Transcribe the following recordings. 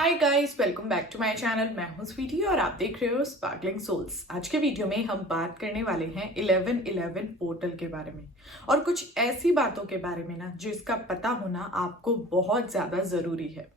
Hi guys, welcome back to my channel. मैं हूं स्वीटी और आप देख रहे हो स्पार्कलिंग सोल्स। आज के वीडियो में हम बात करने वाले हैं 1111 पोर्टल के बारे में और कुछ ऐसी बातों के बारे में ना जिसका पता होना आपको बहुत ज्यादा जरूरी है।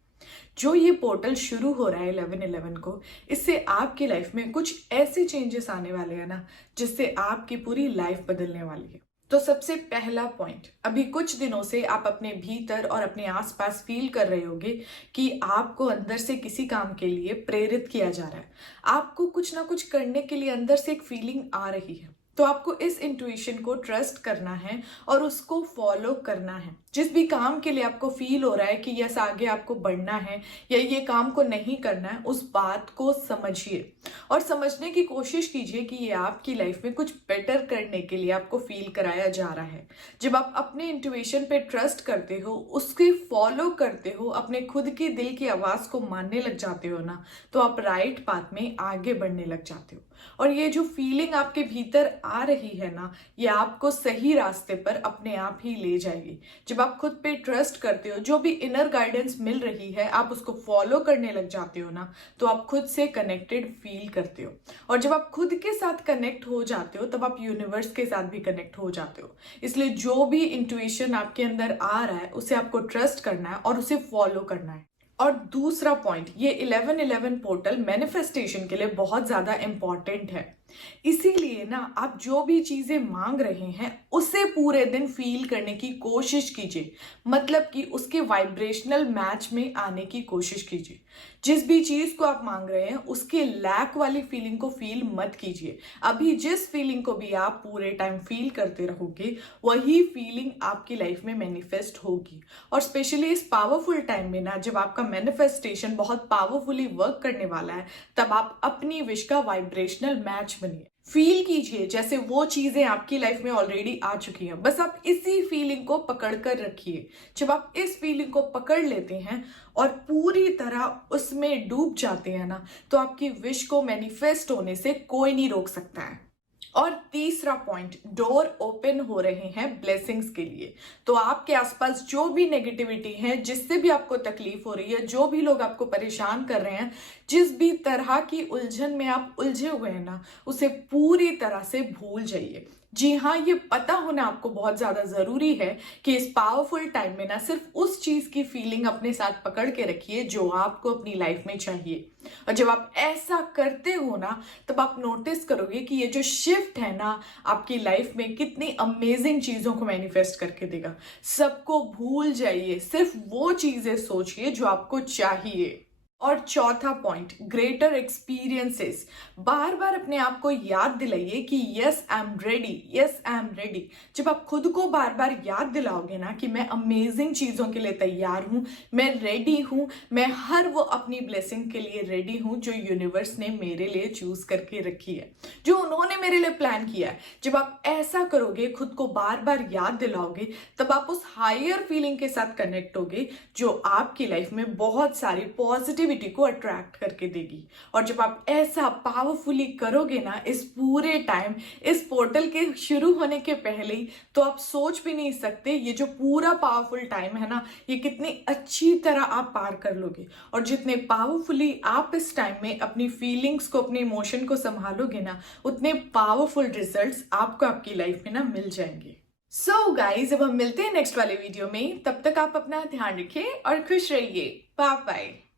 जो ये पोर्टल शुरू हो रहा है 1111 को, इससे आपकी लाइफ में कुछ ऐसे चेंजेस आने वाले हैं ना जिससे आपकी पूरी लाइफ बदलने वाली है। तो सबसे पहला पॉइंट, अभी कुछ दिनों से आप अपने भीतर और अपने आसपास फील कर रहे होगे कि आपको अंदर से किसी काम के लिए प्रेरित किया जा रहा है। आपको कुछ ना कुछ करने के लिए अंदर से एक फीलिंग आ रही है। तो आपको इस इंट्यूशन को ट्रस्ट करना है और उसको फॉलो करना है। जिस भी काम के लिए आपको फील हो रहा है कि यस आगे आपको बढ़ना है या ये काम को नहीं करना है, उस बात को समझिए और समझने की कोशिश कीजिए कि ये आपकी लाइफ में कुछ बेटर करने के लिए आपको फील कराया जा रहा है। जब आप अपने इंट्यूशन पे ट्रस्ट करते हो, उसके फॉलो करते हो, अपने खुद की दिल की आवाज को मानने लग जाते हो ना, तो आप राइट पाथ में आगे बढ़ने लग जाते हो। और ये जो फीलिंग आपके भीतर आ रही है ना, ये आपको सही रास्ते पर अपने आप ही ले जाएगी। जब आप खुद पे ट्रस्ट करते हो, जो भी इनर गाइडेंस मिल रही है आप उसको फॉलो करने लग जाते हो ना, तो आप खुद से कनेक्टेड फील करते हो। और जब आप खुद के साथ कनेक्ट हो जाते हो तब आप यूनिवर्स के साथ भी कनेक्ट हो जाते हो। इसलिए जो भी इंट्यूशन आपके अंदर आ रहा है उसे आपको ट्रस्ट करना है और उसे फॉलो करना है। और दूसरा पॉइंट, ये 1111 पोर्टल मैनिफेस्टेशन के लिए बहुत ज्यादा इंपॉर्टेंट है। इसीलिए ना आप जो भी चीजें मांग रहे हैं उसे पूरे दिन फील करने की कोशिश कीजिए। मतलब कि उसके वाइब्रेशनल मैच में आने की कोशिश कीजिए। जिस भी चीज को आप मांग रहे हैं उसके लैक वाली फीलिंग को फील मत कीजिए। अभी जिस फीलिंग को भी आप पूरे टाइम फील करते रहोगे वही फीलिंग आपकी लाइफ में मैनिफेस्ट होगी। और स्पेशली इस पावरफुल टाइम में ना, जब आपका मैनिफेस्टेशन बहुत पावरफुली वर्क करने वाला है, तब आप अपनी विश का वाइब्रेशनल मैच बनिए। फील कीजिए जैसे वो चीजें आपकी लाइफ में ऑलरेडी आ चुकी हैं। बस आप इसी फीलिंग को पकड़ कर रखिए। जब आप इस फीलिंग को पकड़ लेते हैं और पूरी तरह उसमें डूब जाते हैं ना, तो आपकी विश को मैनिफेस्ट होने से कोई नहीं रोक सकता है। और तीसरा पॉइंट, डोर ओपन हो रहे हैं ब्लेसिंग्स के लिए। तो आपके आसपास जो भी नेगेटिविटी है, जिससे भी आपको तकलीफ हो रही है, जो भी लोग आपको परेशान कर रहे हैं, जिस भी तरह की उलझन में आप उलझे हुए हैं ना, उसे पूरी तरह से भूल जाइए। जी हाँ, ये पता होना आपको बहुत ज्यादा जरूरी है कि इस पावरफुल टाइम में ना सिर्फ उस चीज की फीलिंग अपने साथ पकड़ के रखिए जो आपको अपनी लाइफ में चाहिए। और जब आप ऐसा करते हो ना, तब आप नोटिस करोगे कि ये जो शिफ्ट है ना आपकी लाइफ में कितनी अमेजिंग चीजों को मैनिफेस्ट करके देगा। सबको भूल जाइए, सिर्फ वो चीजें सोचिए जो आपको चाहिए। और चौथा पॉइंट, ग्रेटर एक्सपीरियंसेस। बार बार अपने आप को याद दिलाइए कि yes I am ready, yes I am ready. जब आप खुद को बार बार याद दिलाओगे ना कि मैं अमेजिंग चीजों के लिए तैयार हूं, मैं रेडी हूं, मैं हर वो अपनी ब्लेसिंग के लिए रेडी हूं जो यूनिवर्स ने मेरे लिए चूज करके रखी है, जो उन्होंने मेरे लिए प्लान किया है। जब आप ऐसा करोगे, खुद को बार बार याद दिलाओगे, तब आप उस हायर फीलिंग के साथ कनेक्ट होगे जो आपकी लाइफ में बहुत सारी पॉजिटिव को अट्रैक्ट करके देगी। और जब आप ऐसा पावरफुली करोगे ना इस पूरे टाइम, इस पोर्टल के शुरू होने के पहले ही, तो आप सोच भी नहीं सकते ये जो पूरा पावरफुल टाइम है ना, ये कितनी अच्छी तरह आप पार कर लोगे। और जितने पावरफुली आप इस टाइम में अपनी फीलिंग्स को, अपने इमोशन को संभालोगे ना, उतने पावरफुल रिजल्ट्स आपको आपकी लाइफ में ना मिल जाएंगे। सो गाइज, अब हम मिलते हैं नेक्स्ट वाले वीडियो में। तब तक आप अपना ध्यान रखिए और खुश रहिए। Bye bye.